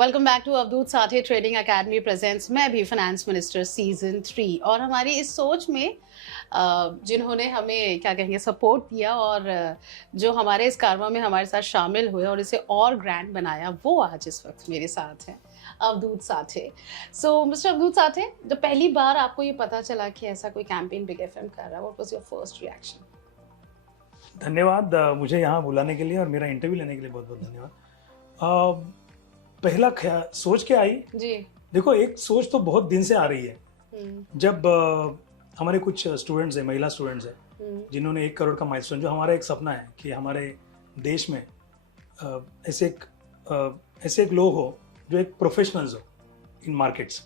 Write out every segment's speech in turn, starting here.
Welcome back to Avadhoot Sathe trading academy presents. मैं भी finance minister season 3 और हमारी इस सोच में जिन्होंने हमें क्या कहेंगे सपोर्ट दिया और जो हमारे इस कारवा में हमारे साथ शामिल हुए और इसे और ग्रैंड बनाया, वो आज इस वक्त मेरे साथ हैं अवधूत साठे। सो मिस्टर अवधूत साठे, जब पहली बार आपको ये पता चला कि ऐसा कोई कैंपेन बिग एफएम कर रहा है, what was your first reaction? धन्यवाद मुझे यहाँ बुलाने के लिए और मेरा इंटरव्यू लेने के लिए बहुत बहुत धन्यवाद। पहला सोच क्या आई जी। देखो, एक सोच तो बहुत दिन से आ रही है। जब हमारे कुछ स्टूडेंट्स हैं, महिला स्टूडेंट्स हैं, जिन्होंने 1 करोड़ का माइलस्टोन, जो हमारा एक सपना है कि हमारे देश में ऐसे एक लोग हो जो एक प्रोफेशनल्स हो इन मार्केट्स।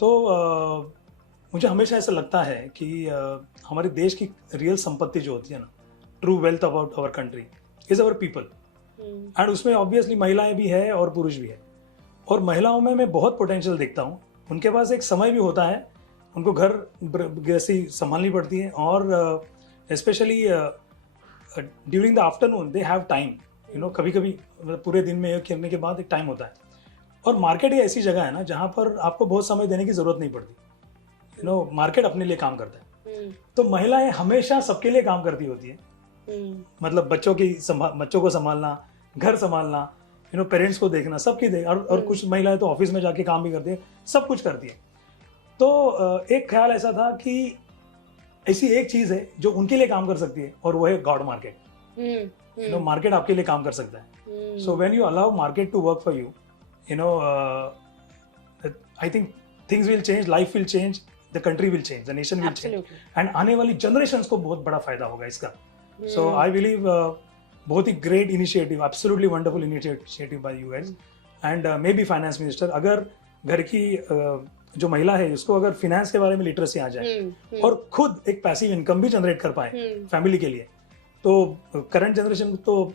तो मुझे हमेशा ऐसा लगता है कि हमारे देश की रियल संपत्ति जो होती है ना, true wealth about our country is our people. And उसमें ऑब्वियसली महिलाएं भी है और पुरुष भी है। और महिलाओं में मैं बहुत पोटेंशियल देखता हूँ। उनके पास एक समय भी होता है, उनको घर गृहस्थी संभालनी पड़ती है, और specially during the afternoon they have time, कभी कभी पूरे दिन में करने के बाद एक टाइम होता है। और मार्केट ये ऐसी जगह है ना जहाँ पर आपको बहुत समय देने की जरूरत नहीं पड़ती। मार्केट अपने लिए काम करता है। तो महिलाएं हमेशा सबके लिए काम करती होती है। मतलब बच्चों को संभालना, घर संभालना, पेरेंट्स को देखना, सबकी और कुछ महिलाएं तो ऑफिस में जाके काम भी करती है, सब कुछ करती है। तो एक ख्याल ऐसा था कि ऐसी एक चीज है जो उनके लिए काम कर सकती है, और वो है गॉड मार्केट। मार्केट आपके लिए काम कर सकता है। So when you allow market to work for you, I think things will change, life will change, the country will change, the nation will change, and आने वाली जनरेशंस को बहुत बड़ा फायदा होगा इसका। So I believe बहुत ही great initiative, absolutely wonderful initiative by you guys, and maybe finance minister, अगर घर की जो महिला है उसको अगर फिनेंस के बारे में लिटरेसी आ जाए और खुद एक पैसिव इनकम भी जनरेट कर पाए फैमिली के लिए, तो करंट जनरेशन को तो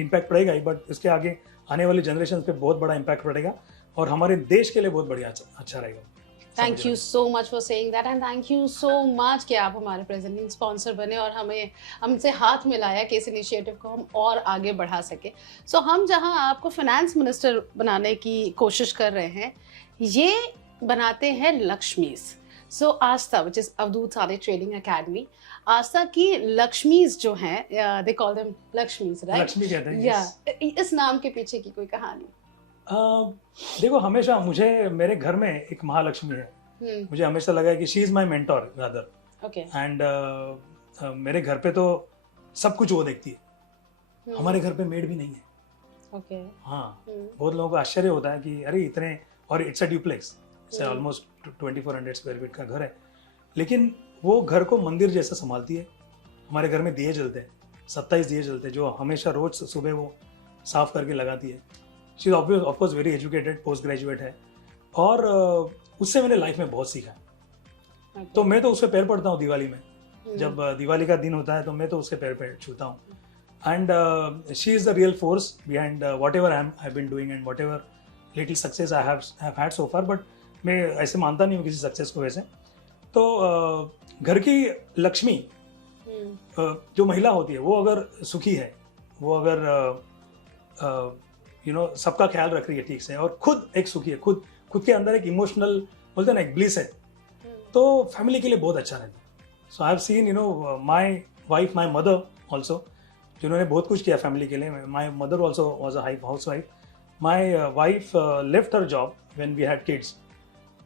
इम्पैक्ट पड़ेगा ही, बट इसके आगे आने वाली जनरेशन पे बहुत बड़ा इम्पैक्ट पड़ेगा और हमारे देश के लिए बहुत बढ़िया अच्छा रहेगा। Thank you so much for saying that, and thank you so much कि आप हमारे प्रेजेंटिंग स्पॉन्सर बने और हमसे हाथ मिलाया कि इस इनिशिएटिव को हम और आगे बढ़ा सके। सो हम जहां आपको फाइनेंस मिनिस्टर बनाने की कोशिश कर रहे हैं, ये बनाते हैं लक्ष्मीज। So Aastha, which is Avadhut Sathe trading academy, Aastha की लक्ष्मीज जो हैं, दे कॉल देम लक्ष्मीज, राइट? लक्ष्मी कहते हैं। या इस नाम के पीछे की कोई कहानी? देखो, हमेशा मेरे घर में एक महालक्ष्मी है। मुझे हमेशा लगा है कि she is my mentor rather. Okay. And मेरे घर पे तो सब कुछ वो देखती है। हमारे घर पे मेड भी नहीं है। ओके। हाँ, बहुत लोगों को आश्चर्य होता है कि अरे इतने, और it's a duplex, it's almost 2400 square feet का घर है, लेकिन वो घर को मंदिर जैसा संभालती है। हमारे घर में दिए जलते हैं, 27 दिए जलते हैं, जो हमेशा रोज सुबह वो साफ करके लगाती है। She is of course very educated, post graduate है, और उससे मैंने लाइफ में बहुत सीखा। तो मैं तो उसके पैर पड़ता हूँ दिवाली में। जब दिवाली का दिन होता है तो मैं तो उसके पैर पे छूता हूँ। And she is the real force behind whatever I have been doing and whatever little success I have had so far. But मैं ऐसे मानता नहीं हूँ किसी सक्सेस को वैसे। तो घर की लक्ष्मी जो महिला होती है, वो अगर सुखी है, वो अगर सबका ख्याल रख रही है ठीक से, और खुद एक सुखी है, खुद के अंदर एक इमोशनल बोलते हैं ना, एक ब्लिस है, तो फैमिली के लिए बहुत अच्छा रहता है। So I have seen my wife, my mother also, जिन्होंने बहुत कुछ किया फैमिली के लिए। My mother also was a housewife. My wife left her job when we had kids.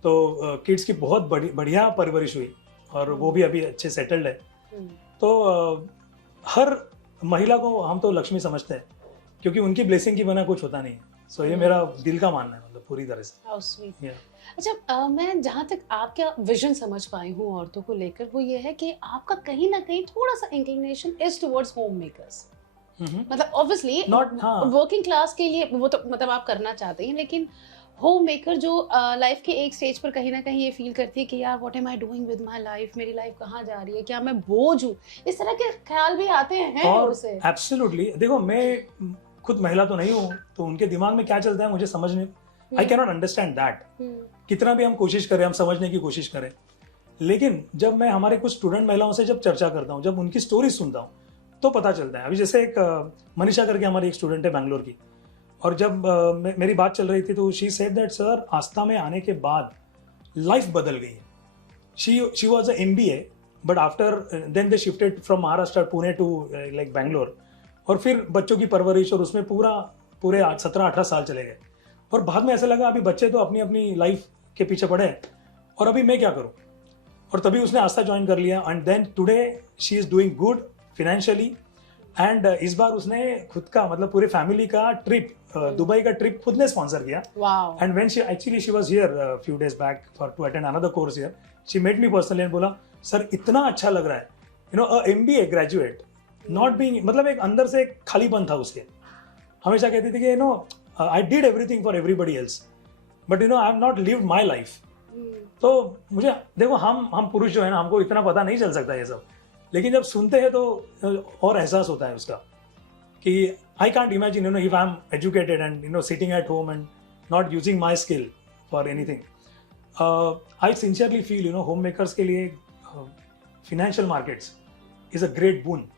तो किड्स की बहुत बढ़िया परवरिश हुई, और वो भी अभी अच्छे सेटल्ड है। तो हर महिला को हम तो लक्ष्मी समझते हैं, क्योंकि उनकी ब्लेसिंग की बिना कुछ होता नहीं है। सो ये मेरा दिल का मानना है, मतलब पूरी तरह से। How sweet. अच्छा, मैं जहाँ तक आपका विजन समझ पाई हूँ औरतों को लेकर, वो ये है कि आपका कहीं ना कहीं थोड़ा सा inclination is towards home makers. मतलब ऑब्वियसली वर्किंग क्लास के लिए वो तो मतलब आप करना चाहते हैं, लेकिन होम मेकर जो लाइफ के एक स्टेज पर कहीं ना कहीं ये फील करती है कि यार what am I doing with my life, मेरी लाइफ कहाँ जा रही है, क्या मैं बोझ हूँ, इस तरह के ख्याल भी आते हैं उसे। एब्सोल्युटली। देखो, मैं खुद महिला तो नहीं हूँ, तो उनके दिमाग में क्या चलता है मुझे समझने, I can not understand that. कितना भी हम कोशिश करें, हम समझने की कोशिश करें, लेकिन जब मैं हमारे कुछ स्टूडेंट महिलाओं से जब चर्चा करता हूँ, जब उनकी स्टोरी सुनता हूँ, तो पता चलता है। अभी जैसे एक मनीषा करके हमारी एक स्टूडेंट है बैंगलोर की, और जब मेरी बात चल रही थी तो she said that sir Aastha में आने के बाद लाइफ बदल गई है. She was a MBA but after then they shifted from Maharashtra Pune to like Bangalore, और फिर बच्चों की परवरिश और उसमें पूरे 17-18 साल चले गए. और बाद में ऐसा लगा अभी बच्चे तो अपनी अपनी लाइफ के पीछे पड़े हैं और अभी मैं क्या करूं. और तभी उसने आस्था ज्वाइन कर लिया and then today she is doing good financially. And इस बार उसने खुद का मतलब पूरे फैमिली का ट्रिप दुबई का ट्रिप खुद ने स्पॉन्सर किया. And when she was here few days back for to attend another course here, she met me personally and बोला सर इतना अच्छा लग रहा है, you know MBA graduate not being, मतलब एक अंदर से एक खालीपन था उसके. हमेशा कहती थी कि you know I did everything for everybody else but you know I have not lived my life. तो मुझे देखो हम पुरुष जो है ना, हमको इतना पता नहीं चल सकता ये सब, लेकिन जब सुनते हैं तो और एहसास होता है उसका कि I can't imagine, you know, if I am educated and you know sitting at home and not using my skill for anything. I sincerely feel, you know, home makers के लिए financial markets is a great boon.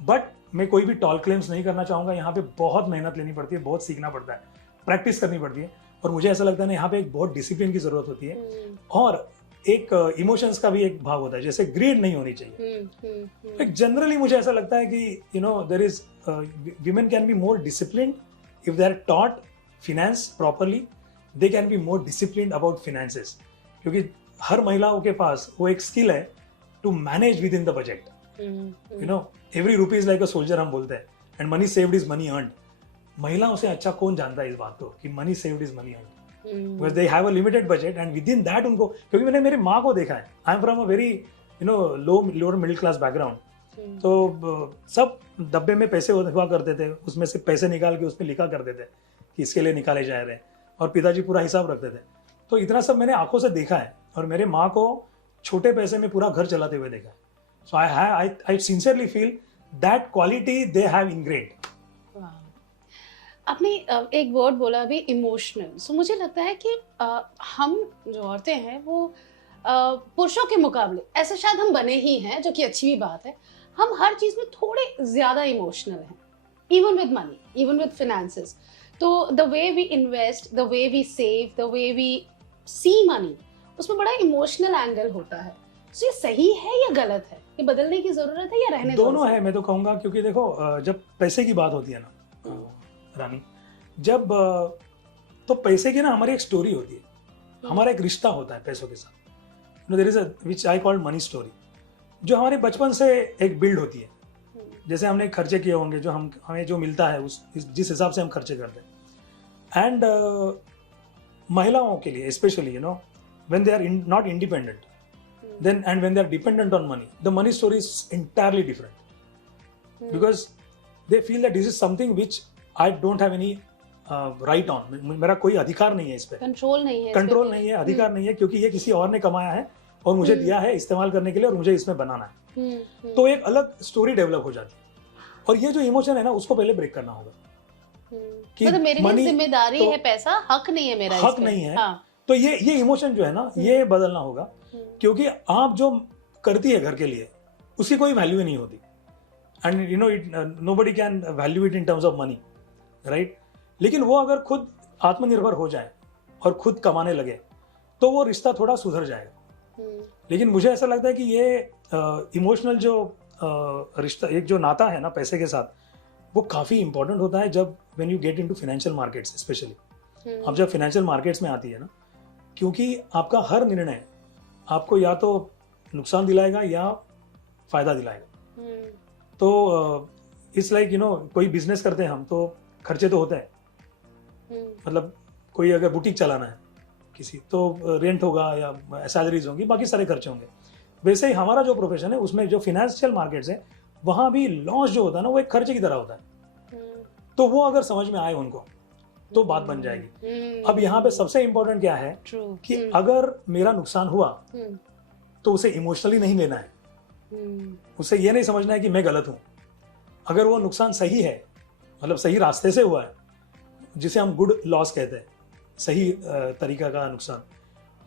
But मैं कोई भी toll claims नहीं करना चाहूँगा. यहाँ पे बहुत मेहनत लेनी पड़ती है, बहुत सीखना पड़ता है, प्रैक्टिस करनी पड़ती है, और मुझे ऐसा लगता है ना यहाँ पे एक बहुत डिसिप्लिन की जरूरत होती है. और एक इमोशंस का भी एक भाग होता है, जैसे ग्रीड नहीं होनी चाहिए. एक जनरली मुझे ऐसा लगता है कि you know there is women can be more disciplined if they are taught finance properly. They can be more disciplined about finances, क्योंकि हर महिलाओं के पास वो एक स्किल है to manage within the budget. You know, every rupee is like a soldier हम बोलते हैं, and money saved is money earned. महिलाओं से अच्छा कौन जानता है इस बात को कि money saved is money earned. Because they have a limited budget and within that उनको, क्योंकि मैंने मेरी माँ को देखा है. I am from a very you know lower middle class background. तो सब डब्बे में पैसे हुआ करते थे, उसमें से पैसे निकाल के उसमें लिखा करते थे कि इसके लिए निकाले जा रहे हैं, और पिताजी पूरा हिसाब रखते थे. तो इतना सब मैंने आंखों से देखा है, और मेरे माँ को छोटे पैसे में पूरा घर चलाते हुए देखा है. So I sincerely feel that quality they have ingrained. आपने एक वर्ड बोला अभी, इमोशनल. सो मुझे लगता है कि हम जो औरतें हैं वो पुरुषों के मुकाबले ऐसे शायद हम बने ही हैं, जो कि अच्छी भी बात है. हम हर चीज में थोड़े ज्यादा इमोशनल हैं, even with money, even with finances. तो the way we invest, the way we save, the way we see money, उसमें बड़ा इमोशनल एंगल होता है. तो ये सही है या गलत है? ये बदलने की जरूरत है या रहने दोनों है, मैं तो कहूँगा. क्योंकि देखो जब पैसे की बात होती है ना रानी, जब तो पैसे की ना हमारी एक स्टोरी होती है, हमारा एक रिश्ता होता है पैसों के साथ. There is a which I call money story, जो हमारे बचपन से एक बिल्ड होती है. जैसे हमने खर्चे किए होंगे, जो हमें जो मिलता है उस जिस हिसाब से हम खर्चे करते हैं. एंड महिलाओं के लिए specially, you know, when they are not independent then and when they are dependent on money, the money story is entirely different. Because they feel that this is something which I don't have any right on. मेरा कोई अधिकार नहीं है इस पे, control नहीं है, अधिकार नहीं है, क्योंकि ये किसी और ने कमाया है और मुझे दिया है इस्तेमाल करने के लिए, और मुझे इसमें बनाना है. तो एक अलग स्टोरी डेवलप हो जाती है. और ये जो इमोशन है ना, उसको पहले ब्रेक करना होगा कि मतलब मेरी जिम्मेदारी है, पैसा हक नहीं है, मेरा हक नहीं है. तो ये इमोशन जो है ना, ये बदलना होगा. क्योंकि आप जो करती है घर के लिए, उसकी कोई वैल्यू नहीं होती. And you know it, nobody can value it in terms of money, right. लेकिन वो अगर खुद आत्मनिर्भर हो जाए और खुद कमाने लगे, तो वो रिश्ता थोड़ा सुधर जाएगा. लेकिन मुझे ऐसा लगता है कि ये इमोशनल जो रिश्ता, एक जो नाता है ना पैसे के साथ, वो काफ़ी इंपॉर्टेंट होता है जब when you get into financial markets specially. अब जब फाइनेंशियल मार्केट्स में आती है ना, क्योंकि आपका हर निर्णय आपको या तो नुकसान दिलाएगा या फायदा दिलाएगा. तो इट्स लाइक, यू नो, कोई बिजनेस करते हैं हम तो खर्चे तो होते हैं. मतलब कोई अगर बुटीक चलाना है किसी, तो रेंट होगा या सैलरीज होंगी, बाकी सारे खर्चे होंगे. वैसे ही हमारा जो प्रोफेशन है, उसमें जो फाइनेंशियल मार्केट्स है, वहाँ भी लॉस जो होता है ना, वो एक खर्चे की तरह होता है. तो वो अगर समझ में आए उनको, तो बात बन जाएगी. अब यहाँ पे सबसे इंपॉर्टेंट क्या है कि अगर मेरा नुकसान हुआ तो उसे इमोशनली नहीं लेना है. उसे ये नहीं समझना है कि मैं गलत हूं. अगर वो नुकसान सही है, मतलब सही रास्ते से हुआ है, जिसे हम गुड लॉस कहते हैं, सही तरीका का नुकसान,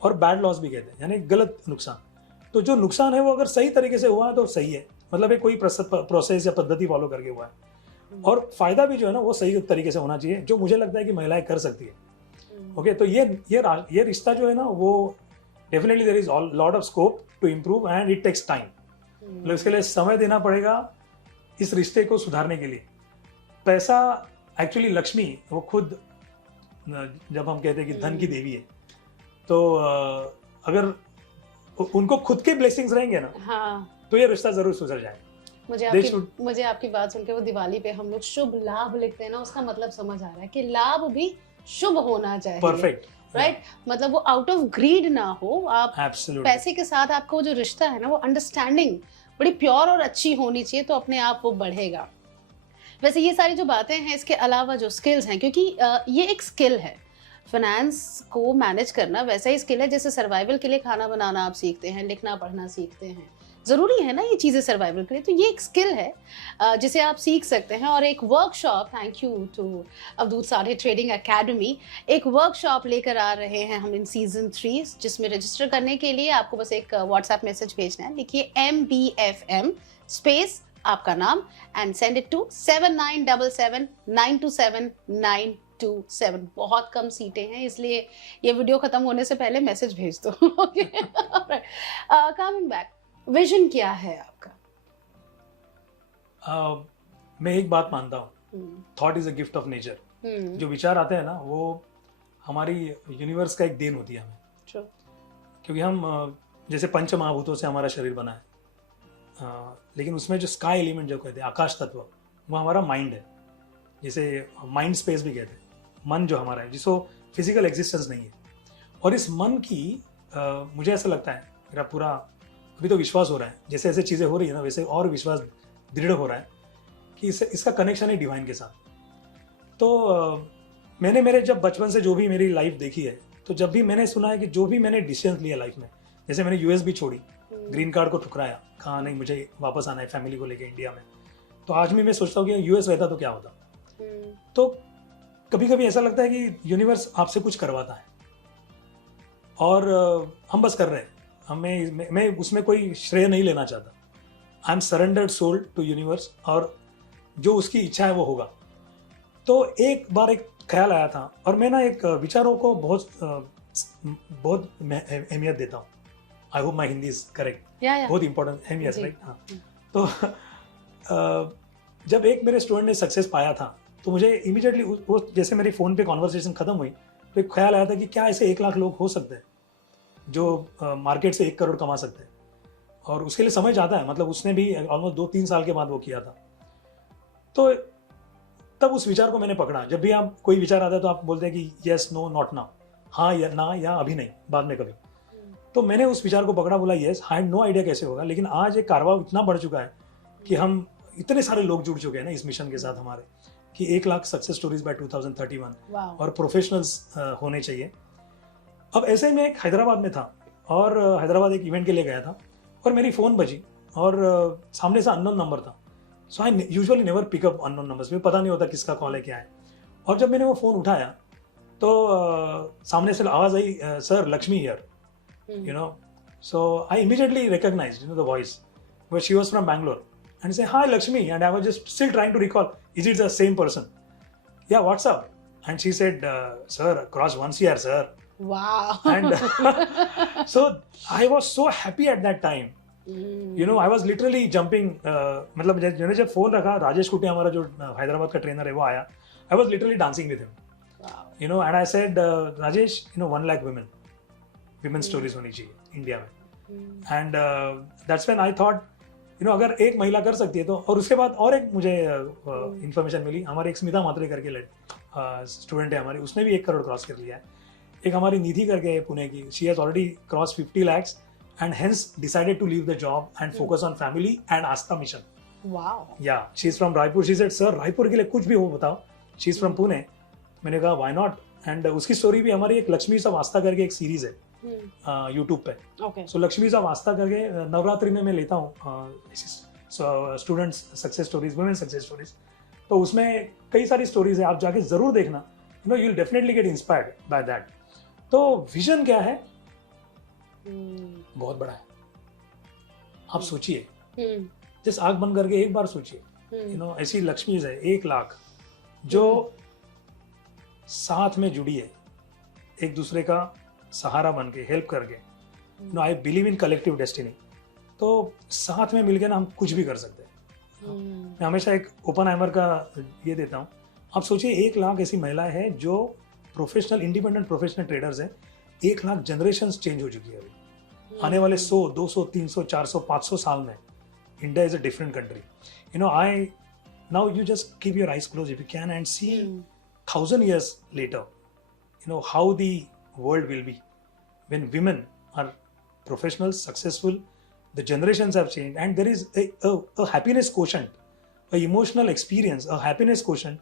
और बैड लॉस भी कहते हैं, यानी गलत नुकसान. तो जो नुकसान है वो अगर सही तरीके से हुआ है तो सही है, मतलब कोई प्रोसेस या पद्धति फॉलो करके हुआ है. और फायदा भी जो है ना वो सही तरीके से होना चाहिए, जो मुझे लगता है कि महिलाएं कर सकती है। ओके, तो ये रिश्ता जो है ना वो definitely there is lot of scope to improve and it takes time. मतलब इसके लिए समय देना पड़ेगा इस रिश्ते को सुधारने के लिए। पैसा एक्चुअली लक्ष्मी वो खुद, जब हम कहते हैं कि धन की देवी है, तो अगर उनको खुद के ब्लेसिंग्स रहेंगे ना, हाँ, तो ये रिश्ता जरूर सुधर जाएगा। मुझे आपकी बात सुन के वो दिवाली पे हम लोग शुभ लाभ लिखते हैं ना, उसका मतलब समझ आ रहा है कि लाभ भी शुभ होना चाहिए। परफेक्ट, राइट, मतलब वो आउट ऑफ ग्रीड ना हो। आप Absolutely. पैसे के साथ आपका वो जो रिश्ता है ना, वो अंडरस्टैंडिंग बड़ी प्योर और अच्छी होनी चाहिए, तो अपने आप वो बढ़ेगा। वैसे ये सारी जो बातें हैं, इसके अलावा जो स्किल्स हैं, क्योंकि ये एक स्किल है, फाइनेंस को मैनेज करना वैसा ही स्किल है जैसे सर्वाइवल के लिए खाना बनाना आप सीखते हैं, लिखना पढ़ना सीखते हैं, ज़रूरी है ना ये चीज़ें सर्वाइवल के लिए। तो ये एक स्किल है जिसे आप सीख सकते हैं। और एक workshop, thank you to Avadhoot Sathe trading academy, एक वर्कशॉप लेकर आ रहे हैं हम इन सीजन 3, जिसमें रजिस्टर करने के लिए आपको बस एक व्हाट्सएप मैसेज भेजना है। लिखिए MBFM स्पेस आपका नाम एंड सेंड इट टू 7977927927। बहुत कम सीटें हैं, इसलिए ये वीडियो खत्म होने से पहले मैसेज भेज दो। कमिंग बैक, विजन क्या है आपका? मैं एक बात मानता हूँ, thought is a gift of nature. जो विचार आते हैं ना वो हमारी यूनिवर्स का एक देन होती है हमें। True. क्योंकि हम जैसे पंच महाभूतों से हमारा शरीर बना है, लेकिन उसमें जो स्काई एलिमेंट जो कहते हैं, आकाश तत्व, वो हमारा माइंड है, जिसे माइंड स्पेस भी कहते हैं। मन जो हमारा है, जिसको फिजिकल एग्जिस्टेंस नहीं है। और इस मन की मुझे ऐसा लगता है, मेरा पूरा अभी तो विश्वास हो रहा है, जैसे जैसे चीज़ें हो रही है ना वैसे और विश्वास दृढ़ हो रहा है कि इसका कनेक्शन है डिवाइन के साथ। तो मैंने मेरे जब बचपन से जो भी मेरी लाइफ देखी है, तो जब भी मैंने सुना है कि जो भी मैंने डिसीजन लिया लाइफ में, जैसे मैंने यूएस भी छोड़ी, ग्रीन कार्ड को ठुकराया, कहा नहीं मुझे वापस आना है फैमिली को लेकर इंडिया में, तो आज भी मैं सोचता हूँ कि यूएस रहता तो क्या होता। तो कभी कभी ऐसा लगता है कि यूनिवर्स आपसे कुछ करवाता है और हम बस कर रहे हैं। मैं उसमें कोई श्रेय नहीं लेना चाहता। I am surrendered soul to universe, और जो उसकी इच्छा है वो होगा। तो एक बार एक ख्याल आया था, और मैं ना एक विचारों को बहुत अहमियत देता हूँ। I hope my Hindi is correct. बहुत इंपॉर्टेंट अहमियत, राइट? हाँ। तो जब एक मेरे स्टूडेंट ने सक्सेस पाया था, तो मुझे इमीडिएटली वो जैसे मेरी फ़ोन पे कॉन्वर्सेशन खत्म हुई, तो एक ख्याल आया था कि क्या ऐसे 1 लाख लोग हो सकते हैं जो मार्केट से 1 करोड़ कमा सकते हैं। और उसके लिए समय ज़्यादा है, मतलब उसने भी ऑलमोस्ट 2-3 साल के बाद वो किया था। तो तब उस विचार को मैंने पकड़ा। जब भी आप कोई विचार आता है तो आप बोलते हैं कि येस, नो, नॉट नाउ, हाँ या ना, या अभी नहीं, बाद में कभी। तो मैंने उस विचार को पकड़ा, बोला yes, I had no idea कैसे होगा, लेकिन आज एक कारवा इतना बढ़ चुका है कि हम इतने सारे लोग जुड़ चुके हैं ना इस मिशन के साथ हमारे, कि 1 लाख सक्सेस स्टोरीज बाय 2031 और प्रोफेशनल्स होने चाहिए। अब ऐसे ही मैं एक हैदराबाद में था, और हैदराबाद एक इवेंट के लिए गया था, और मेरी फ़ोन बजी, और सामने से अननोन नंबर था। So I usually never pick up unknown numbers, मुझे पता नहीं होता किसका कॉल है क्या है। और जब मैंने वो फ़ोन उठाया तो सामने से आवाज़ आई, sir Lakshmi here, you know. So I immediately recognized, the voice, where she was from Bangalore, and say, "Hi, Lakshmi," and I was just still trying to recall, is it the same person? Yeah, what's up? And she said, "Sir, cross once here, sir." Wow. And so I was so happy at that time. I was literally jumping. मतलब जब phone रखा, राजेश कुटे हमारा जो हैदराबाद का trainer है वो आया, I was literally dancing with him. Wow. And I said, Rajesh, 1 lakh women stories होनी चाहिए इंडिया में। And that's when I thought, अगर एक महिला कर सकती है तो। और उसके बाद और एक मुझे इंफॉर्मेशन मिली, हमारी एक स्मिता मात्रे करके स्टूडेंट है हमारी, उसने भी 1 करोड़ क्रॉस कर लिया है। एक हमारी निधि करके है पुणे की, she has already cross 50 lakhs and hence decided to leave the job and focus on family and Aastha mission. Wow. या she is from Raipur. She said, sir Raipur के लिए कुछ भी हो बताओ। She is from Pune. मैंने कहा व्हाई नॉट। एंड उसकी स्टोरी भी हमारी एक लक्ष्मी सब आस्था करके एक सीरीज है यूट्यूब पे। सो लक्ष्मी साहब आस्था करके नवरात्रि में मैं लेता हूँ students success stories, women success stories. तो उसमें कई सारी स्टोरीज है, आप जाके जरूर देखना। You will definitely get inspired by that. तो विजन क्या है? बहुत बड़ा है। आप सोचिए, जैसे आंख बंद करके एक बार सोचिए, ऐसी लक्ष्मीज है 1 लाख जो साथ में जुड़ी है, एक दूसरे का सहारा बन के, हेल्प करके। I believe in collective destiny. तो साथ में मिलकर ना हम कुछ भी कर सकते हैं। मैं हमेशा एक ओपनहाइमर का ये देता हूँ। आप सोचिए 1 लाख ऐसी महिलाएं हैं जो प्रोफेशनल, इंडिपेंडेंट प्रोफेशनल ट्रेडर्स हैं। 1 लाख जनरेशंस चेंज हो चुकी है अभी। आने वाले 100, 200, 300, 400, 500 साल में India is a different country. Now you just keep your eyes closed if you can and see 1,000 years later, how the world will be when women are professionals, successful, the generations have changed, and there is a happiness quotient, a emotional experience, a happiness quotient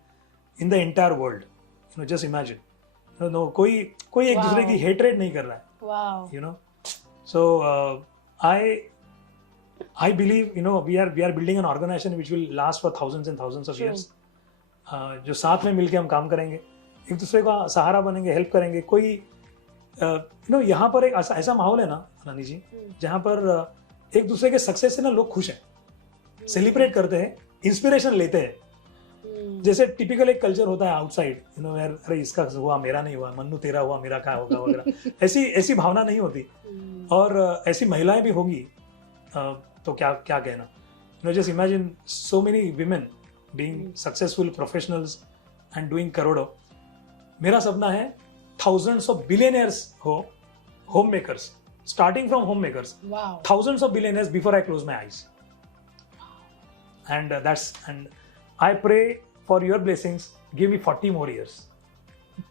in the entire world. Just imagine. No, कोई एक दूसरे की hatred नहीं कर रहा है. Wow. So I believe we are building an organization which will last for thousands and thousands of years. जो साथ में मिलके हम काम करेंगे, एक दूसरे का सहारा बनेंगे, हेल्प करेंगे। कोई यहाँ पर एक ऐसा माहौल है ना रानी जी, जहाँ पर एक दूसरे के सक्सेस से ना लोग खुश हैं, सेलिब्रेट करते हैं, इंस्पिरेशन लेते हैं। जैसे टिपिकल एक कल्चर होता है आउटसाइड, अरे इसका हुआ मेरा नहीं हुआ, मन्नू तेरा हुआ मेरा क्या होगा वगैरह। ऐसी भावना नहीं होती। और ऐसी महिलाएं भी होंगी तो क्या कहना। Just imagine so many women being successful professionals and doing करोड़ों। मेरा सपना है thousands of billionaires हो, homemakers, starting from homemakers. Wow. Thousands of billionaires before I close my eyes. And I pray for your blessings. Give me 40 more years.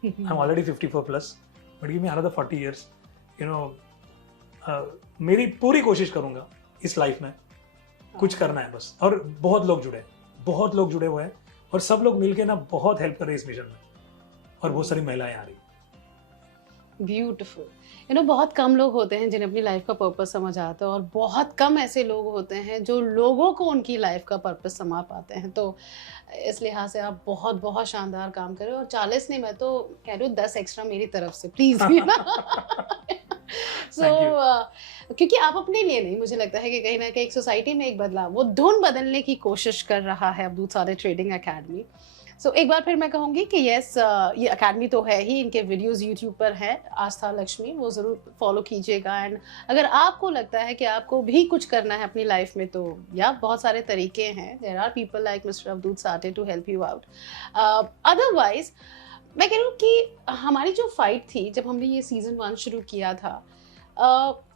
I'm already 54 plus, but give me another 40 years. मेरी पूरी कोशिश करूंगा इस life में कुछ करना है बस। और बहुत लोग जुड़े हुए हैं और सब लोग मिलके ना बहुत हेल्प कर रहे हैं इस मिशन में, और बहुत सारी महिलाएं आ रही। ब्यूटीफुल। बहुत कम लोग होते हैं जिन्हें अपनी लाइफ का पर्पस समझ आता है, और बहुत कम ऐसे लोग होते हैं जो लोगों को उनकी लाइफ का पर्पस समझ पाते हैं। तो इस लिहाज से आप बहुत बहुत शानदार काम कर रहे हो। और 40 नहीं, मैं तो कह रही हूँ 10 एक्स्ट्रा मेरी तरफ से प्लीज। क्योंकि आप अपने लिए नहीं, मुझे लगता है कि कहीं ना कहीं एक सोसाइटी में एक बदलाव, वो धुन बदलने की कोशिश कर रहा है अवधूत साठे ट्रेडिंग एकेडमी। सो एक बार फिर मैं कहूँगी कि यस, ये एकेडमी तो है ही, इनके वीडियोस यूट्यूब पर है, आस्था लक्ष्मी, वो ज़रूर फॉलो कीजिएगा। एंड अगर आपको लगता है कि आपको भी कुछ करना है अपनी लाइफ में, तो या बहुत सारे तरीके हैं। There are people like mister Avadhoot Sathe to help you out. Otherwise मैं कह रही हूँ कि हमारी जो फाइट थी, जब हमने ये सीजन 1 शुरू किया था,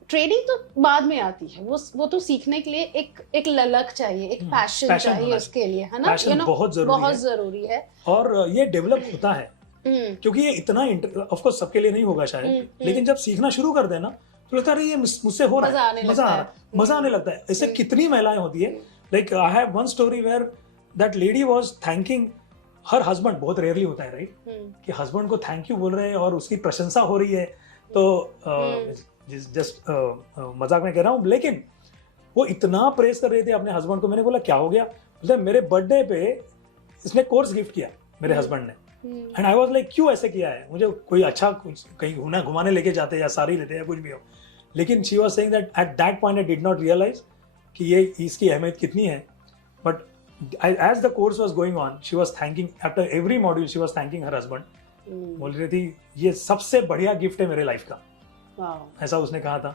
ट्रेडिंग तो बाद में आती है, वो तो सीखने के लिए एक ललक चाहिए, एक पैशन चाहिए उसके लिए, है ना? बहुत जरूरी है। और ये डेवलप होता है क्योंकि ये इतना ऑफ कोर्स सबके लिए नहीं होगा शायद, लेकिन जब सीखना शुरू कर देना तो लगता है ये मुझसे हो रहा है, मजा आने लगता है। ऐसे कितनी महिलाएं होती है। Like I have one story where that lady was thanking her husband. बहुत रेयरली होता है राइट, कि हस्बैंड को थैंक यू बोल रहे हैं और उसकी प्रशंसा हो रही है। तो जस्ट मजाक में कह रहा हूँ, लेकिन वो इतना प्रेस कर रहे थे अपने हस्बैंड को। मैंने बोला क्या हो गया? बोले मेरे बर्थडे पे इसने कोर्स गिफ्ट किया मेरे हस्बैंड ने। एंड आई वाज लाइक क्यों ऐसे किया है? मुझे कोई अच्छा कहीं घुमाने लेके जाते या साड़ी लेते या कुछ भी हो। लेकिन she was saying that at that point I did not realize कि ये इसकी अहमियत कितनी है। But as the course was going on, she was thanking, after every module she was thanking her husband. बोल रही थी ये सबसे बढ़िया गिफ्ट है मेरे लाइफ का। ऐसा उसने कहा था।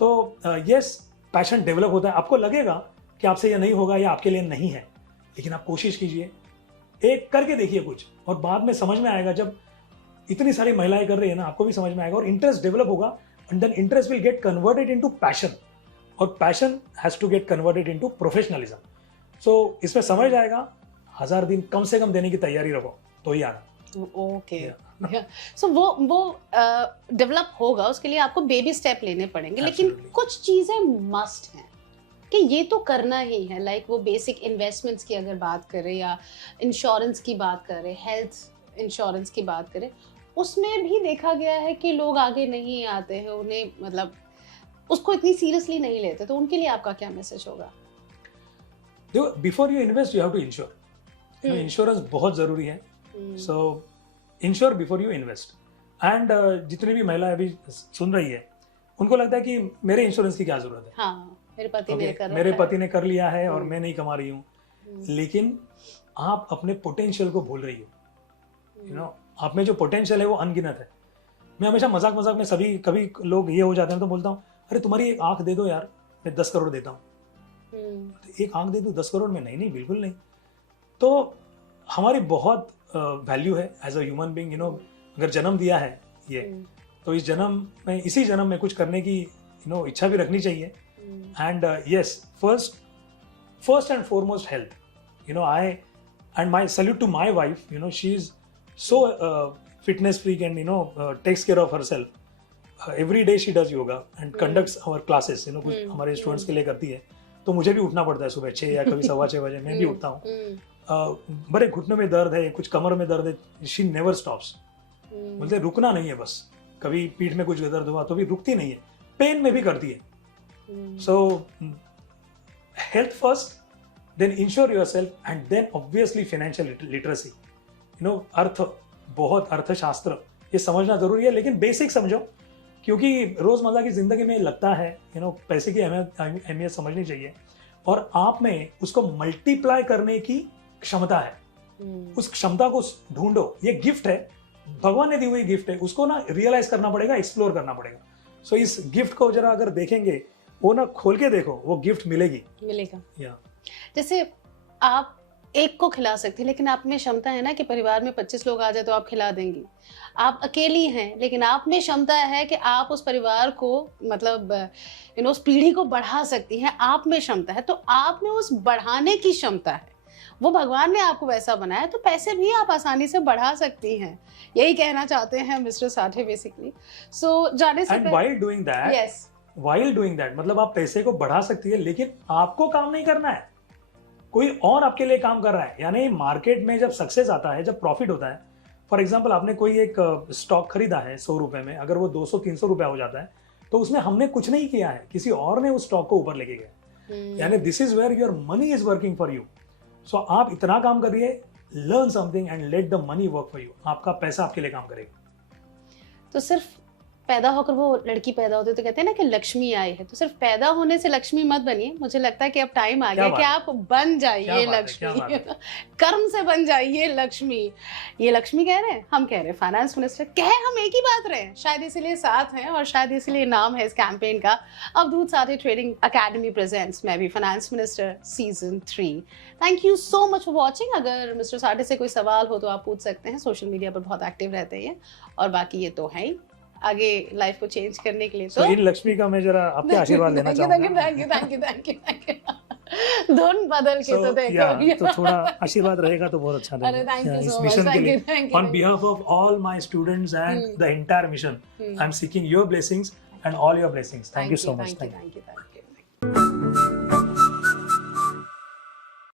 तो यस, पैशन डेवलप होता है। आपको लगेगा कि आपसे ये नहीं होगा या आपके लिए नहीं है, लेकिन आप कोशिश कीजिए, एक करके देखिए कुछ, और बाद में समझ में आएगा। जब इतनी सारी महिलाएं कर रही है ना, आपको भी समझ में आएगा और इंटरेस्ट डेवलप होगा। And then interest will get converted into passion, और passion has to get converted into professionalism. So इसमें समझ जाएगा। 1000 दिन कम से कम देने की तैयारी रखो तो ही आना। ओके। सो वो डेवलप होगा, उसके लिए आपको बेबी स्टेप लेने पड़ेंगे। लेकिन कुछ चीजें मस्ट हैं कि ये तो करना ही है। लाइक वो बेसिक इन्वेस्टमेंट्स की अगर बात करें, या इंश्योरेंस की बात करें, हेल्थ इंश्योरेंस की बात करें, उसमें भी देखा गया है कि लोग आगे नहीं आते हैं, उन्हें मतलब उसको इतनी सीरियसली नहीं लेते। तो उनके लिए आपका क्या मैसेज होगा? देखो, before you invest you have to insure. Insurance बहुत जरूरी है। So insure before you invest. And जितनी भी महिलाएं अभी सुन रही है, उनको लगता है कि मेरे इंश्योरेंस की क्या जरूरत है। हाँ, मेरे पति ने कर लिया है और मैं नहीं कमा रही हूँ, लेकिन आप अपने पोटेंशियल को भूल रही हो। यू नो, आप में जो पोटेंशियल है वो अनगिनत है। मैं हमेशा मजाक मजाक में सभी कभी लोग ये हो जाते हैं तो बोलता हूँ, अरे तुम्हारी एक आंख दे दो यार, मैं 10 करोड़ देता हूँ। एक आंख दे दो 10 करोड़ में? नहीं नहीं, बिल्कुल नहीं। तो हमारी बहुत वैल्यू है as a human being. You know, अगर जन्म दिया है ये, तो इस जन्म में, इसी जन्म में कुछ करने की नो इच्छा भी रखनी चाहिए। And yes, first and foremost health. You know, I and my salute to my wife. You know, she is so fitness freak and takes care of herself. Every day she does yoga and conducts our classes. You know, कुछ हमारे students के लिए करती है। तो मुझे भी उठना पड़ता है सुबह 6 या कभी 6:15 बजे, मैं भी उठता हूँ। बड़े घुटनों में दर्द है, कुछ कमर में दर्द है, शी नेवर स्टॉप्स। बोलते रुकना नहीं है बस। कभी पीठ में कुछ दर्द हुआ तो भी रुकती नहीं है, पेन में भी करती है। So health first, then insure yourself, and then obviously financial literacy. You know, बहुत अर्थशास्त्र ये समझना जरूरी है, लेकिन बेसिक समझो, क्योंकि रोजमर्रा की जिंदगी में लगता है पैसे की अहमियत समझनी चाहिए, और आप में उसको मल्टीप्लाई करने की क्षमता है। उस क्षमता को ढूंढो, ये गिफ्ट है, भगवान ने दी हुई गिफ्ट है, उसको ना रियलाइज करना पड़ेगा, एक्सप्लोर करना पड़ेगा। सो इस गिफ्ट को जरा अगर देखेंगे, वो ना खोल के देखो, वो गिफ्ट मिलेगा। या जैसे आप एक को खिला सकती है, लेकिन आप में क्षमता है ना कि परिवार में 25 लोग आ जाए तो आप खिला देंगी। आप अकेली हैं, लेकिन आप में क्षमता है कि आप उस परिवार को मतलब उस पीढ़ी को बढ़ा सकती हैं। आप में क्षमता है, तो आप में उस बढ़ाने की क्षमता है। वो भगवान ने आपको वैसा बनाया, तो पैसे भी आप आसानी से बढ़ा सकती हैं। यही कहना चाहते हैं मिस्टर साठे बेसिकली। सो जाने से while doing that मतलब आप पैसे को बढ़ा सकती है, लेकिन आपको काम नहीं करना है, कोई और आपके लिए काम कर रहा है। यानी मार्केट में जब सक्सेस आता है, जब प्रॉफिट होता है, फॉर एग्जांपल आपने कोई एक स्टॉक खरीदा है 100 रुपए में, अगर वो 200-300 रुपया हो जाता है, तो उसमें हमने कुछ नहीं किया है, किसी और ने उस स्टॉक को ऊपर लेके गया। यानी this is where your money is working for you. So आप इतना काम करिए, learn something and let the money work for you. आपका पैसा आपके लिए काम करेगा। तो सिर्फ पैदा होकर वो लड़की पैदा होती है तो कहते हैं ना कि लक्ष्मी आई है, तो सिर्फ पैदा होने से लक्ष्मी मत बनिए। मुझे लगता है कि अब टाइम आ गया कि आप बन जाइए लक्ष्मी। कर्म से बन जाइए लक्ष्मी। ये लक्ष्मी कह रहे हैं, हम कह रहे हैं फाइनेंस मिनिस्टर, कहे हम एक ही बात रहे हैं, शायद इसीलिए साथ हैं और शायद इसीलिए नाम है इस कैंपेन का। अवधूत साठे ट्रेडिंग अकेडमी प्रेजेंट्स मैं भी finance minister season 3। Thank you so much for watching. अगर मिस्टर साठे से कोई सवाल हो तो आप पूछ सकते हैं, सोशल मीडिया पर बहुत एक्टिव रहते हैं, और बाकी ये तो है ही आगे लाइफ को चेंज करने के लिए। तो इन लक्ष्मी का मैं जरा आपके आशीर्वाद लेना चाहूंगा। Thank you. धुन बदल के तो देखो, तो थोड़ा आशीर्वाद रहेगा तो बहुत अच्छा रहेगा। थैंक यू इस सो मिशन मच। के लिए on behalf of all my students and the entire mission, I am seeking your blessings and all your blessings. Thank you so much. Thank you.